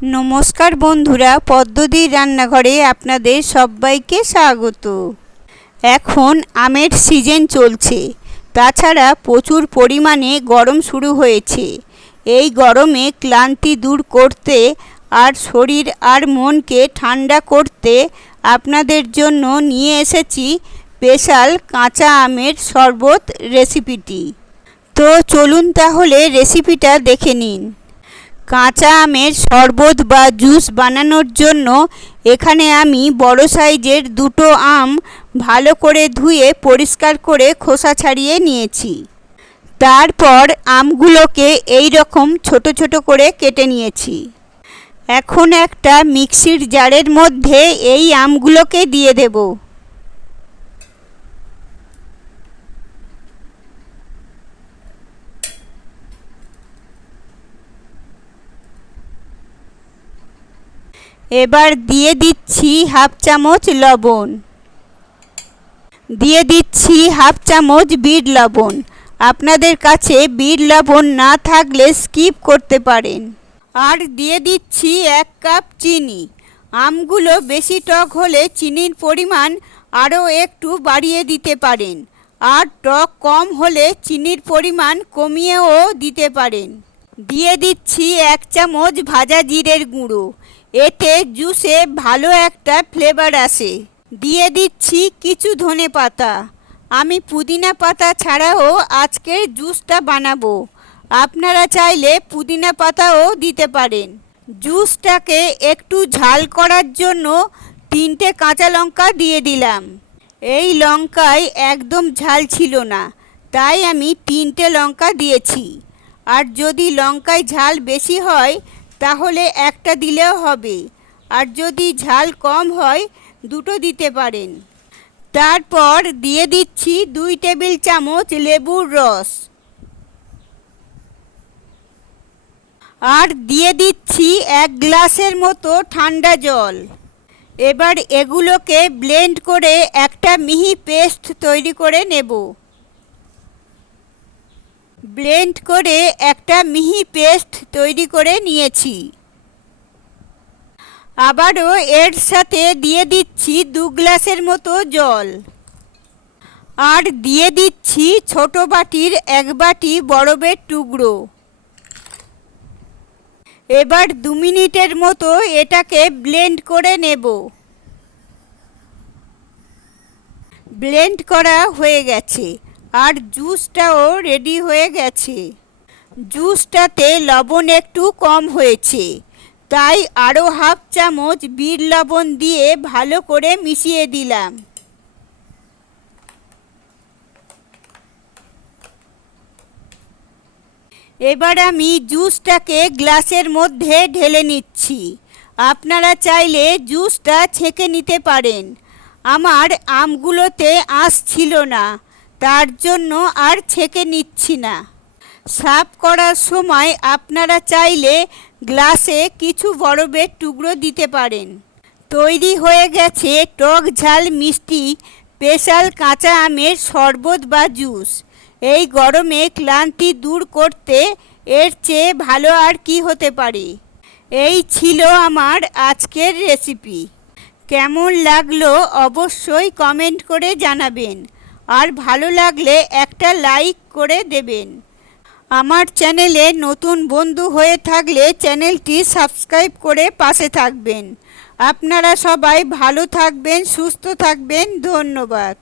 নমস্কার বন্ধুরা, পদ্মদির রান্নাঘরে আপনাদের সবাইকে স্বাগত। এখন আমের সিজন চলছে, তাছাড়া প্রচুর পরিমাণে গরম শুরু হয়েছে। এই গরমে ক্লান্তি দূর করতে আর শরীর আর মনকে ঠান্ডা করতে আপনাদের জন্য নিয়ে এসেছি স্পেশাল কাঁচা আমের শরবত রেসিপিটি তো চলুন তাহলে রেসিপিটা দেখে নিন। কাঁচা আমের শরবত বা জুস বানানোর জন্য এখানে আমি বড় সাইজের দুটো আম ভালো করে ধুয়ে পরিষ্কার করে খোসা ছাড়িয়ে নিয়েছি। তারপর আমগুলোকে এই রকম ছোট ছোট করে কেটে নিয়েছি। এখন একটা মিক্সির জারের মধ্যে এই আমগুলোকে দিয়ে দেবো। এবার দিয়ে দিচ্ছি হাফ চামচ লবণ। দিয়ে দিচ্ছি হাফ চামচ বিট লবণ। আপনাদের কাছে বিট লবণ না থাকলে স্কিপ করতে পারেন। আর দিয়ে দিচ্ছি এক কাপ চিনি। আমগুলো বেশি টক হলে চিনির পরিমাণ আরও একটু বাড়িয়ে দিতে পারেন। আর টক কম হলে চিনির পরিমাণ কমিয়েও দিতে পারেন। দিয়ে দিচ্ছি এক চামচ ভাজা জিরের গুঁড়ো। এতে জুসে ভালো একটা ফ্লেভার আসে। দিয়ে দিচ্ছি কিছু ধনে পাতা। আমি পুদিনা পাতা ছাড়াও আজকের জুসটা বানাবো। আপনারা চাইলে পুদিনা পাতাও দিতে পারেন। জুসটাকে একটু ঝাল করার জন্য তিনটে কাঁচা লঙ্কা দিয়ে দিলাম। এই লঙ্কায় একদম ঝাল ছিল না, তাই আমি তিনটে লঙ্কা দিয়েছি। আর যদি লঙ্কায় ঝাল বেশি হয় তাহলে একটা দিলেও হবে। আর যদি ঝাল কম হয়, দুটো দিতে পারেন। তারপর দিয়ে দিচ্ছি দুই টেবিল চামচ লেবুর রস। আর দিয়ে দিচ্ছি এক গ্লাসের মতো ঠান্ডা জল। এবার এগুলোকে ব্লেন্ড করে একটা মিহি পেস্ট তৈরি করে নেব। ব্লেন্ড করে একটা মিহি পেস্ট তৈরি করে নিয়েছি। আবারও এর সাথে দিয়ে দিচ্ছি দু গ্লাসের মতো জল। আর দিয়ে দিচ্ছি ছোট বাটির এক বাটি বরফের টুকরো। এবার দু মিনিটের মতো এটাকে ব্লেন্ড করে নেব। ব্লেন্ড করা হয়ে গেছে। আর জুসটাও রেডি হয়ে গেছে। জুসটাতে লবণ একটু কম হয়েছে। তাই আরও হাফ চামচ বিট লবণ দিয়ে ভালো করে মিশিয়ে দিলাম। এবার আমি জুসটাকে গ্লাসের মধ্যে ঢেলে নিচ্ছি। আপনারা চাইলে জুসটা ছেঁকে নিতে পারেন। আমার আমগুলোতে আঁশ ছিল না। তার জন্য আর ছেঁকে নিচ্ছি না। সার্ভ করার সময় আপনারা চাইলে গ্লাসে কিছু বরফের টুকরো দিতে পারেন। তৈরি হয়ে গেছে টক ঝাল মিষ্টি, স্পেশাল কাঁচা আমের শরবত বা জুস। এই গরমে ক্লান্তি দূর করতে এর চেয়ে ভালো আর কি হতে পারে? এই ছিল আমার আজকের রেসিপি কেমন লাগল অবশ্যই কমেন্ট করে জানাবেন। আর ভালো লাগলে একটা লাইক করে দেবেন। আমার চ্যানেলে নতুন বন্ধু হয়ে থাকলে চ্যানেলটি সাবস্ক্রাইব করে পাশে থাকবেন। আপনারা সবাই ভালো থাকবেন, সুস্থ থাকবেন, ধন্যবাদ।